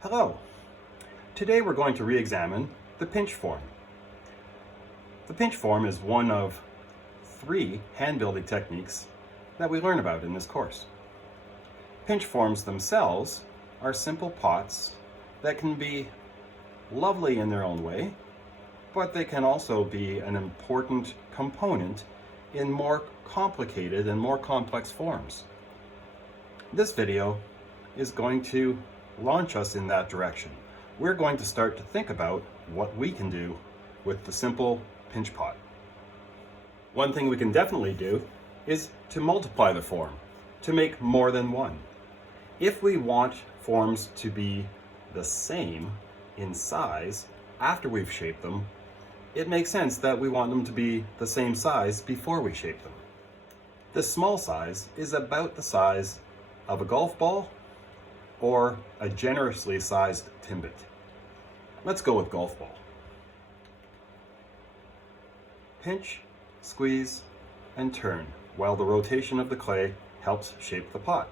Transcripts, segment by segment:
Hello. Today we're going to re-examine the pinch form. The pinch form is one of 3 hand building techniques that we learn about in this course. Pinch forms themselves are simple pots that can be lovely in their own way, but they can also be an important component in more complicated and more complex forms. This video is going to launch us in that direction. We're going to start to think about what we can do with the simple pinch pot. One thing we can definitely do is to multiply the form, to make more than one. If we want forms to be the same in size after we've shaped them, it makes sense that we want them to be the same size before we shape them. This small size is about the size of a golf ball or a generously sized timbit. Let's go with golf ball. Pinch, squeeze, and turn while the rotation of the clay helps shape the pot.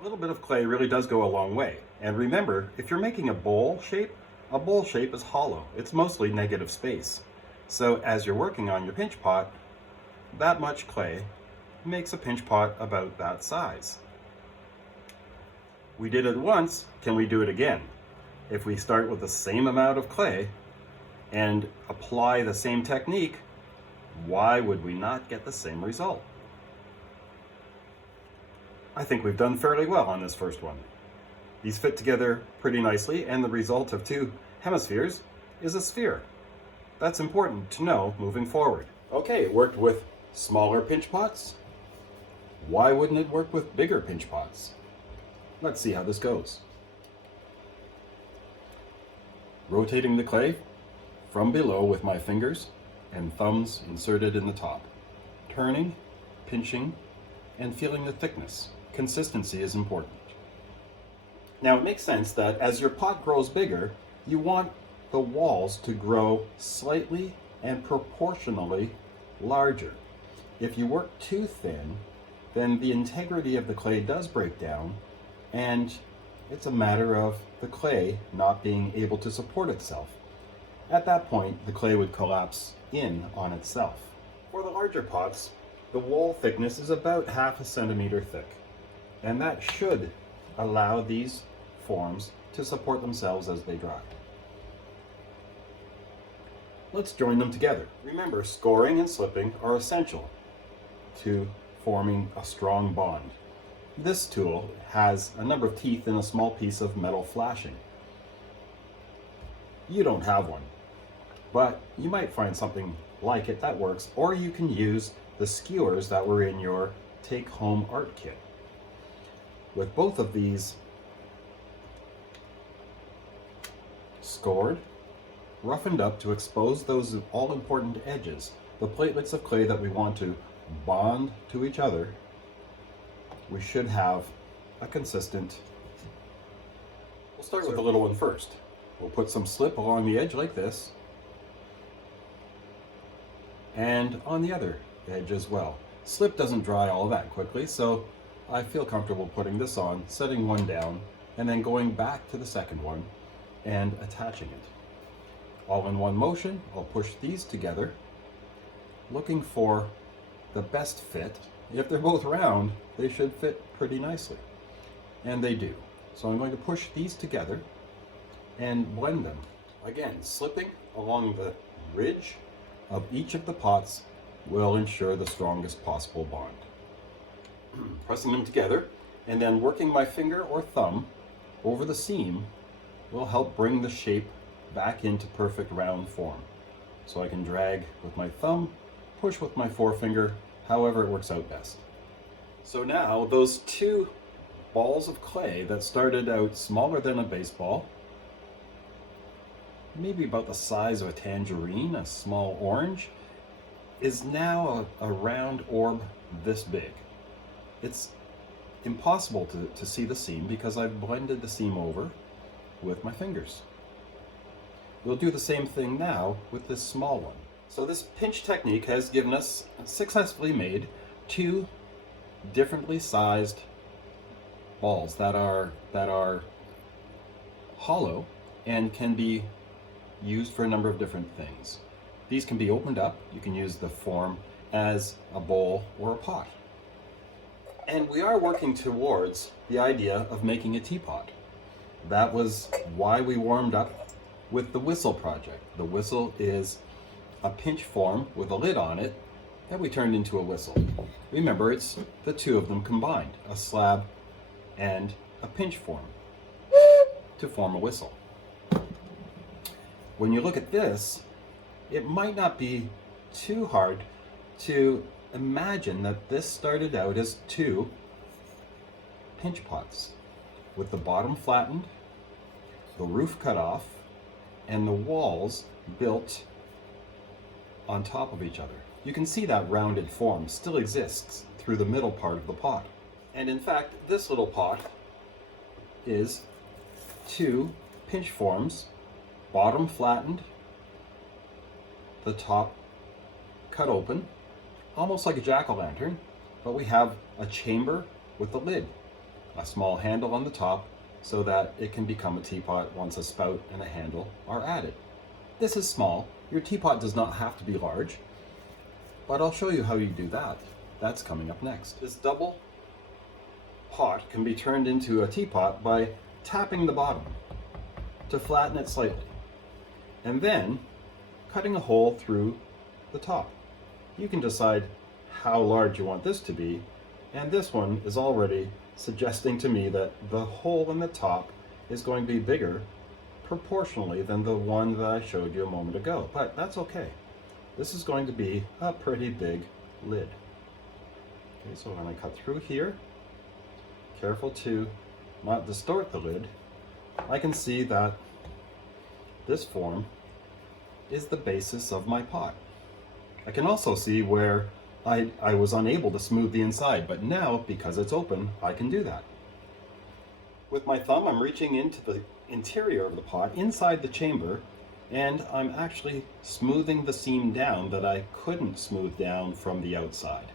A little bit of clay really does go a long way. And remember, if you're making a bowl shape is hollow. It's mostly negative space. So as you're working on your pinch pot, that much clay makes a pinch pot about that size. We did it once, can we do it again? If we start with the same amount of clay and apply the same technique, why would we not get the same result? I think we've done fairly well on this first one. These fit together pretty nicely, and the result of 2 hemispheres is a sphere. That's important to know moving forward. Okay, it worked with smaller pinch pots. Why wouldn't it work with bigger pinch pots? Let's see how this goes. Rotating the clay from below with my fingers and thumbs inserted in the top. Turning, pinching, and feeling the thickness. Consistency is important. Now it makes sense that as your pot grows bigger, you want the walls to grow slightly and proportionally larger. If you work too thin, then the integrity of the clay does break down, and it's a matter of the clay not being able to support itself. At that point, the clay would collapse in on itself. For the larger pots, the wall thickness is about 1/2 centimeter thick, and that should allow these forms to support themselves as they dry. Let's join them together. Remember, scoring and slipping are essential to forming a strong bond. This tool has a number of teeth and a small piece of metal flashing. You don't have one, but you might find something like it that works, or you can use the skewers that were in your take-home art kit. With both of these scored, roughened up to expose those all-important edges, the platelets of clay that we want to bond to each other, we should have a consistent. We'll start with the little one first. We'll put some slip along the edge like this, and on the other edge as well. Slip doesn't dry all that quickly, so I feel comfortable putting this on, setting one down, and then going back to the second one and attaching it. All in one motion, I'll push these together, looking for the best fit. If they're both round, they should fit pretty nicely. And they do. So I'm going to push these together and blend them. Again, slipping along the ridge of each of the pots will ensure the strongest possible bond. Pressing them together and then working my finger or thumb over the seam will help bring the shape back into perfect round form. So I can drag with my thumb, push with my forefinger, however it works out best. So now those 2 balls of clay that started out smaller than a baseball, maybe about the size of a tangerine, a small orange, is now a round orb this big. It's impossible to see the seam because I've blended the seam over with my fingers. We'll do the same thing now with this small one. So this pinch technique has given us successfully made 2 differently sized balls that are hollow and can be used for a number of different things. These can be opened up. You can use the form as a bowl or a pot. And we are working towards the idea of making a teapot. That was why we warmed up with the whistle project. The whistle is a pinch form with a lid on it that we turned into a whistle. Remember, it's the two of them combined, a slab and a pinch form, to form a whistle. When you look at this, it might not be too hard to imagine that this started out as two pinch pots with the bottom flattened, the roof cut off, and the walls built on top of each other. You can see that rounded form still exists through the middle part of the pot. And in fact, this little pot is two pinch forms, bottom flattened, the top cut open, almost like a jack-o'-lantern, but we have a chamber with a lid, a small handle on the top so that it can become a teapot once a spout and a handle are added. This is small. Your teapot does not have to be large, but I'll show you how you do that. That's coming up next. This double pot can be turned into a teapot by tapping the bottom to flatten it slightly, and then cutting a hole through the top. You can decide how large you want this to be, and this one is already suggesting to me that the hole in the top is going to be bigger proportionally than the one that I showed you a moment ago, but that's okay. This is going to be a pretty big lid. Okay, so when I cut through here, careful to not distort the lid, I can see that this form is the basis of my pot. I can also see where I was unable to smooth the inside, but now, because it's open, I can do that. With my thumb, I'm reaching into the interior of the pot, inside the chamber, and I'm actually smoothing the seam down that I couldn't smooth down from the outside.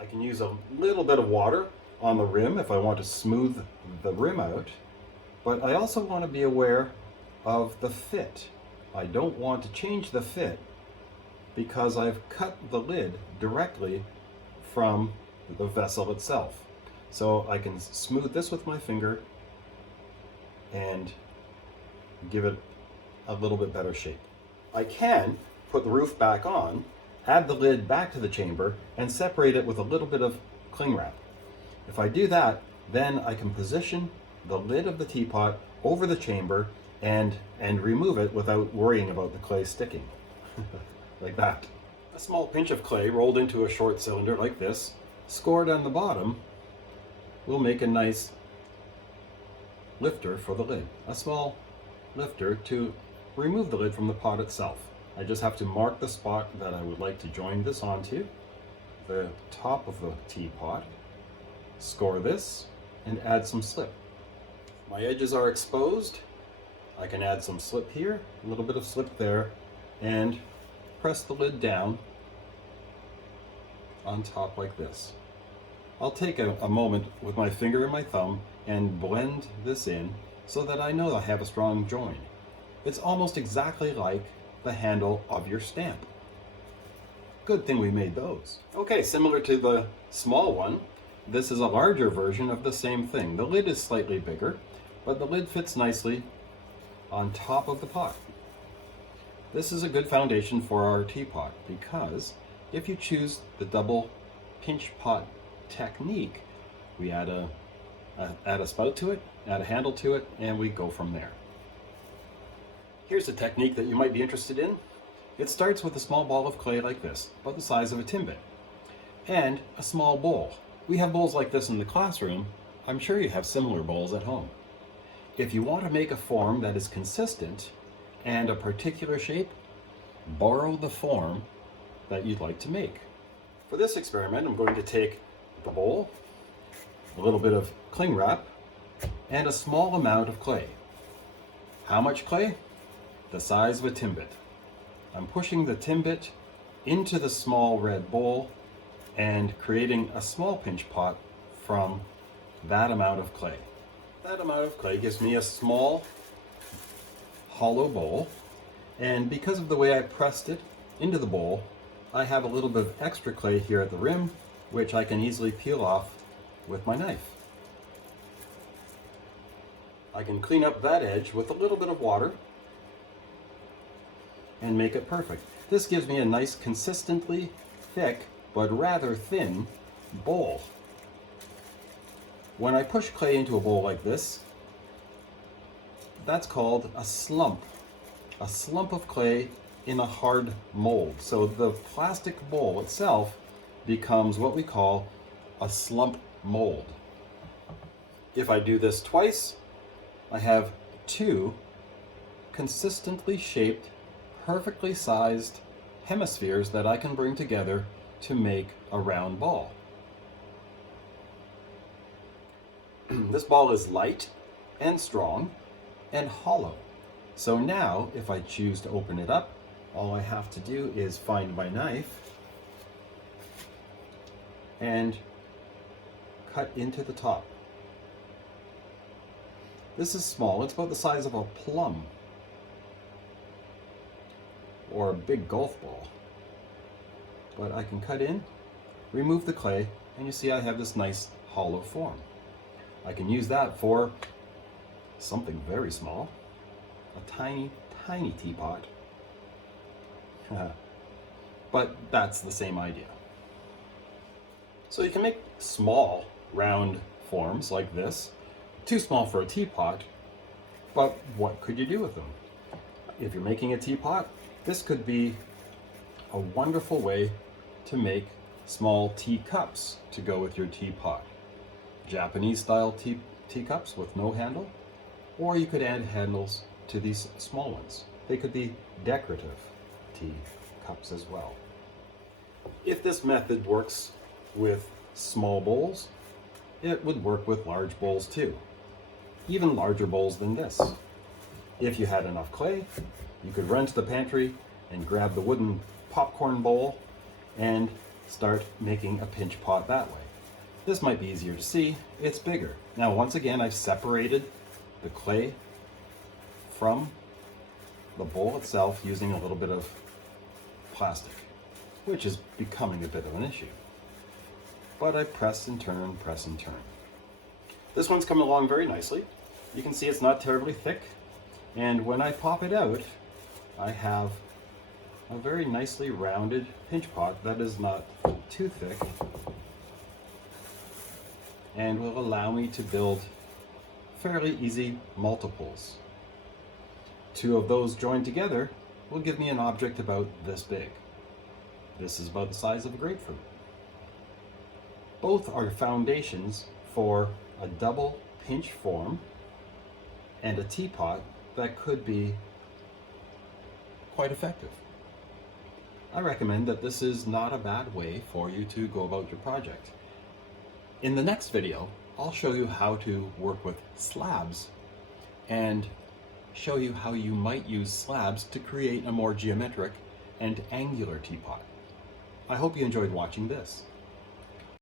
I can use a little bit of water on the rim if I want to smooth the rim out, but I also want to be aware of the fit. I don't want to change the fit because I've cut the lid directly from the vessel itself. So I can smooth this with my finger and give it a little bit better shape. I can put the roof back on, add the lid back to the chamber, and separate it with a little bit of cling wrap. If I do that, then I can position the lid of the teapot over the chamber and remove it without worrying about the clay sticking. Like that. A small pinch of clay rolled into a short cylinder like this, scored on the bottom, will make a nice lifter for the lid. A small lifter to remove the lid from the pot itself. I just have to mark the spot that I would like to join this onto, the top of the teapot, score this, and add some slip. My edges are exposed. I can add some slip here, a little bit of slip there, and press the lid down on top like this. I'll take a moment with my finger and my thumb and blend this in so that I know I have a strong join. It's almost exactly like the handle of your stamp. Good thing we made those. Okay, similar to the small one, this is a larger version of the same thing. The lid is slightly bigger, but the lid fits nicely on top of the pot. This is a good foundation for our teapot because if you choose the double pinch pot technique, we add a spout to it, add a handle to it, and we go from there. Here's a technique that you might be interested in. It starts with a small ball of clay like this, about the size of a timbit, and a small bowl. We have bowls like this in the classroom. I'm sure you have similar bowls at home. If you want to make a form that is consistent and a particular shape, borrow the form that you'd like to make. For this experiment, I'm going to take the bowl, a little bit of cling wrap, and a small amount of clay. How much clay? The size of a timbit. I'm pushing the timbit into the small red bowl and creating a small pinch pot from that amount of clay. That amount of clay gives me a small hollow bowl, and because of the way I pressed it into the bowl, I have a little bit of extra clay here at the rim, which I can easily peel off with my knife. I can clean up that edge with a little bit of water and make it perfect. This gives me a nice consistently thick but rather thin bowl. When I push clay into a bowl like this, that's called a slump. A slump of clay in a hard mold. So the plastic bowl itself becomes what we call a slump mold. If I do this twice, I have two consistently shaped, perfectly sized hemispheres that I can bring together to make a round ball. This ball is light and strong and hollow. So now, if I choose to open it up, all I have to do is find my knife and cut into the top. This is small, it's about the size of a plum or a big golf ball. But I can cut in, remove the clay, and you see I have this nice hollow form. I can use that for something very small, a tiny, tiny teapot. But that's the same idea. So you can make small, round forms like this. Too small for a teapot, but what could you do with them? If you're making a teapot, this could be a wonderful way to make small teacups to go with your teapot. Japanese style teacups with no handle, or you could add handles to these small ones. They could be decorative teacups as well. If this method works with small bowls, it would work with large bowls too. Even larger bowls than this. If you had enough clay, you could run to the pantry and grab the wooden popcorn bowl and start making a pinch pot that way. This might be easier to see, it's bigger. Now once again, I've separated the clay from the bowl itself using a little bit of plastic, which is becoming a bit of an issue. But I press and turn, press and turn. This one's coming along very nicely. You can see it's not terribly thick, and when I pop it out, I have a very nicely rounded pinch pot that is not too thick and will allow me to build fairly easy multiples. Two of those joined together will give me an object about this big. This is about the size of a grapefruit. Both are foundations for a double pinch form and a teapot that could be quite effective. I recommend that this is not a bad way for you to go about your project. In the next video, I'll show you how to work with slabs and show you how you might use slabs to create a more geometric and angular teapot. I hope you enjoyed watching this.